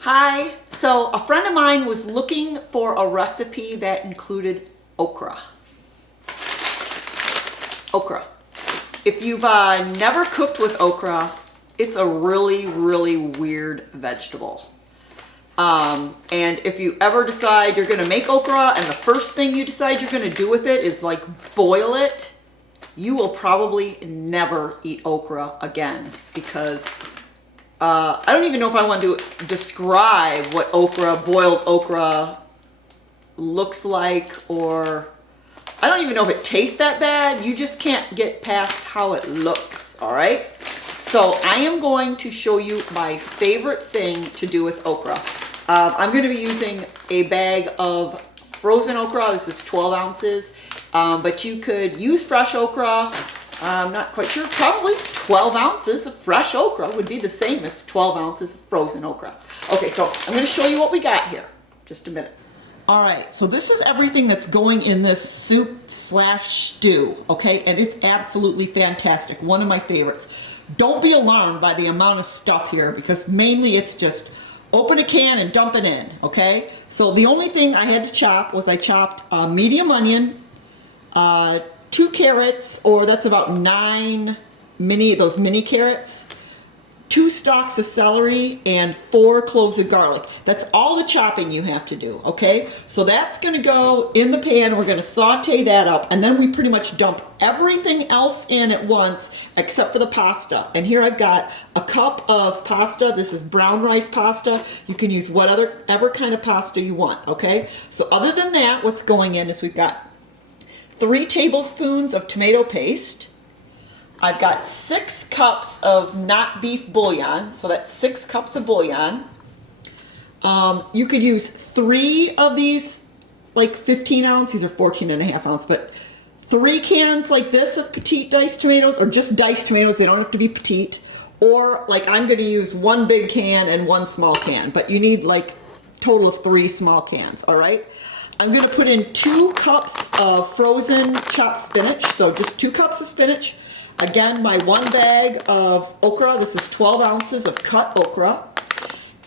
Hi, so a friend of mine was looking for a recipe that included okra. Okra. If you've never cooked with okra, it's a really, really weird vegetable. And if you ever decide you're gonna make okra and the first thing you decide you're gonna do with it is like boil it, you will probably never eat okra again, because I don't even know if I want to describe what boiled okra looks like, or I don't even know if it tastes that bad. You just can't get past how it looks, all right? So I am going to show you my favorite thing to do with okra. I'm going to be using a bag of frozen okra. This is 12 ounces, but you could use fresh okra. I'm not quite sure. Probably 12 ounces of fresh okra would be the same as 12 ounces of frozen okra. Okay, so I'm going to show you what we got here. Just a minute. All right, so this is everything that's going in this soup/stew, okay? And it's absolutely fantastic. One of my favorites. Don't be alarmed by the amount of stuff here, because mainly it's just open a can and dump it in, okay? So the only thing I had to chop was I chopped a medium onion, 2 carrots, or that's about 9 those mini carrots, 2 stalks of celery, and 4 cloves of garlic. That's all the chopping you have to do, okay? So that's gonna go in the pan. We're gonna saute that up, and then we pretty much dump everything else in at once except for the pasta. And here I've got a cup of pasta. This is brown rice pasta. You can use whatever kind of pasta you want, okay? So other than that, what's going in is we've got 3 tablespoons of tomato paste. I've got 6 cups of not beef bouillon, so that's 6 cups of bouillon. You could use 3 of these, like 15 ounce, these are 14.5 ounce, but 3 cans like this of petite diced tomatoes, or just diced tomatoes, they don't have to be petite. Or like I'm gonna use 1 big can and 1 small can, but you need like total of 3 small cans, all right? I'm gonna put in 2 cups of frozen chopped spinach, so just 2 cups of spinach. Again, my 1 bag of okra. This is 12 ounces of cut okra.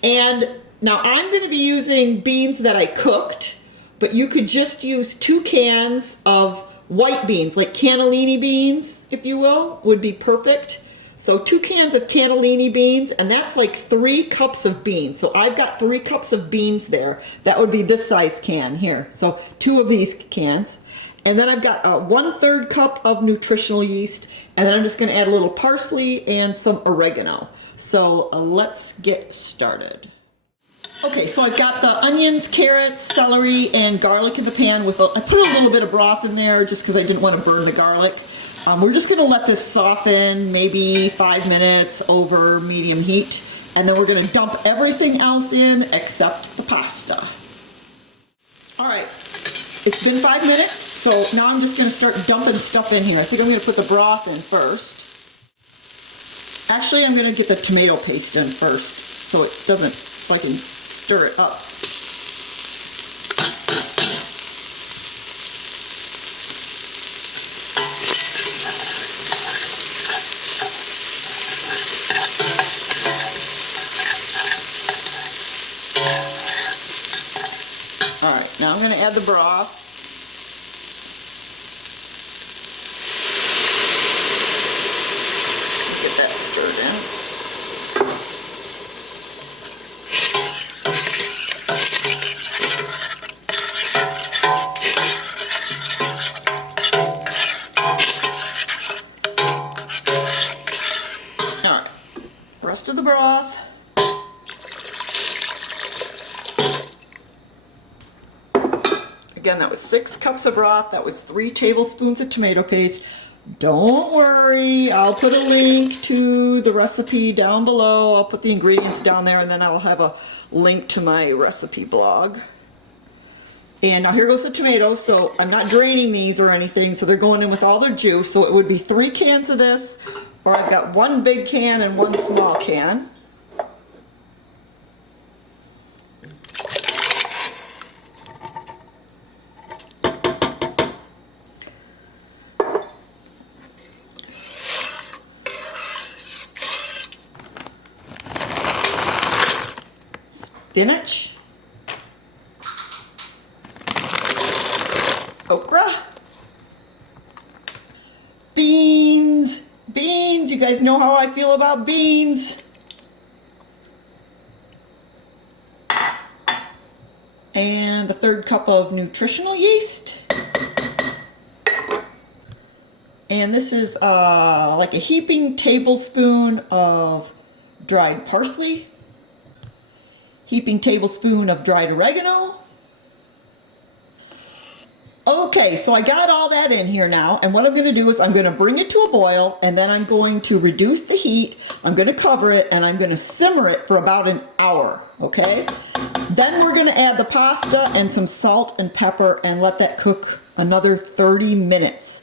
And now I'm going to be using beans that I cooked, but you could just use 2 cans of white beans, like cannellini beans, if you will, would be perfect. So 2 cans of cannellini beans, and that's like 3 cups of beans. So I've got 3 cups of beans there. That would be this size can here. So 2 of these cans. And then I've got 1/3 cup of nutritional yeast, and then I'm just going to add a little parsley and some oregano. So let's get started. Okay, so I've got the onions, carrots, celery, and garlic in the pan. I put a little bit of broth in there just because I didn't want to burn the garlic. We're just going to let this soften maybe 5 minutes over medium heat, and then we're going to dump everything else in except the pasta. All right. It's been 5 minutes, so now I'm just going to start dumping stuff in here. I think I'm going to put the broth in first. Actually, I'm going to get the tomato paste in first, so I can stir it up. All right, now I'm going to add the broth. Get that stirred in. All right, the rest of the broth. Again, that was 6 cups of broth. That was 3 tablespoons of tomato paste. Don't worry, I'll put a link to the recipe down below. I'll put the ingredients down there, and then I'll have a link to my recipe blog. And now here goes the tomatoes. So I'm not draining these or anything, so they're going in with all their juice. So it would be 3 cans of this, or I've got 1 big can and 1 small can. spinach, okra, beans. Beans, you guys know how I feel about beans. And a 1/3 cup of nutritional yeast. And this is like a heaping tablespoon of dried parsley, heaping tablespoon of dried oregano. Okay, so I got all that in here now, and what I'm going to do is I'm going to bring it to a boil, and then I'm going to reduce the heat, I'm going to cover it, and I'm going to simmer it for about an hour, okay? Then we're going to add the pasta and some salt and pepper and let that cook another 30 minutes.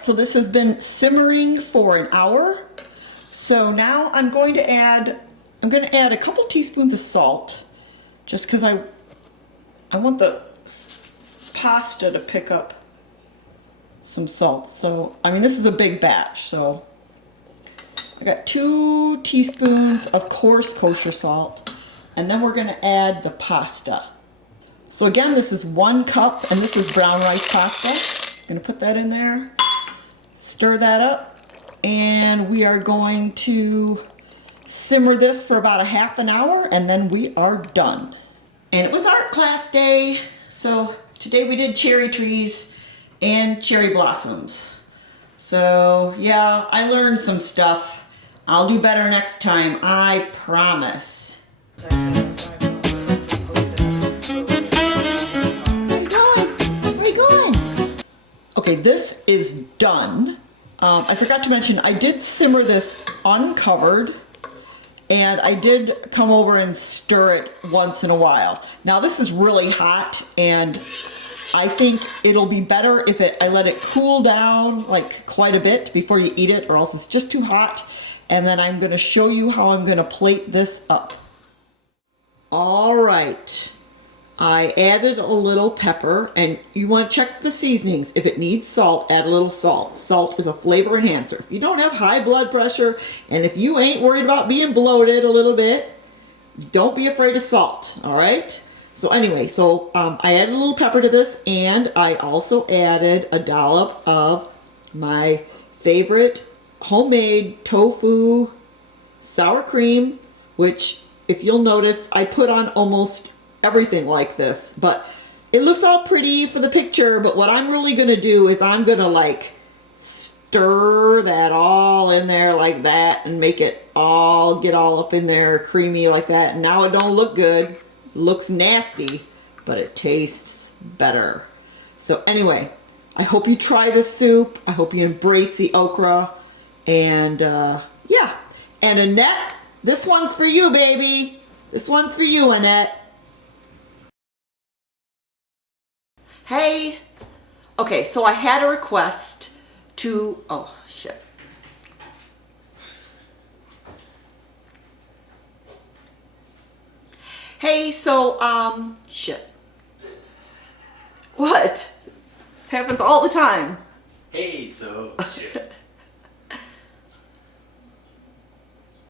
So this has been simmering for an hour. So now I'm going to add a couple teaspoons of salt, just because I want the pasta to pick up some salt. So I mean, this is a big batch, so I got 2 teaspoons of coarse kosher salt, and then we're going to add the pasta. So again, this is 1 cup, and this is brown rice pasta. I'm going to put that in there. Stir that up, and we are going to simmer this for about a half an hour, and then we are done. And it was art class day, so today we did cherry trees and cherry blossoms. So yeah, I learned some stuff. I'll do better next time, I promise. Okay, this is done. I forgot to mention, I did simmer this uncovered, and I did come over and stir it once in a while. Now this is really hot, and I think it'll be better if I let it cool down like quite a bit before you eat it, or else it's just too hot. And then I'm going to show you how I'm going to plate this up. All right. I added a little pepper, and you want to check the seasonings. If it needs salt, add a little salt. Salt is a flavor enhancer. If you don't have high blood pressure, and if you ain't worried about being bloated a little bit, don't be afraid of salt, all right? So anyway, I added a little pepper to this, and I also added a dollop of my favorite homemade tofu sour cream, which, if you'll notice, I put on almost everything like this, but it looks all pretty for the picture. But what I'm really gonna do is I'm gonna like stir that all in there like that and make it all get all up in there creamy like that. And now it don't look good, it looks nasty, but it tastes better. So anyway, I hope you try this soup. I hope you embrace the okra, and yeah. And Annette, this one's for you, baby. This one's for you, Annette. Hey, okay, so I had a request to, oh shit. Hey, so, shit. What? This happens all the time. Hey, so, shit.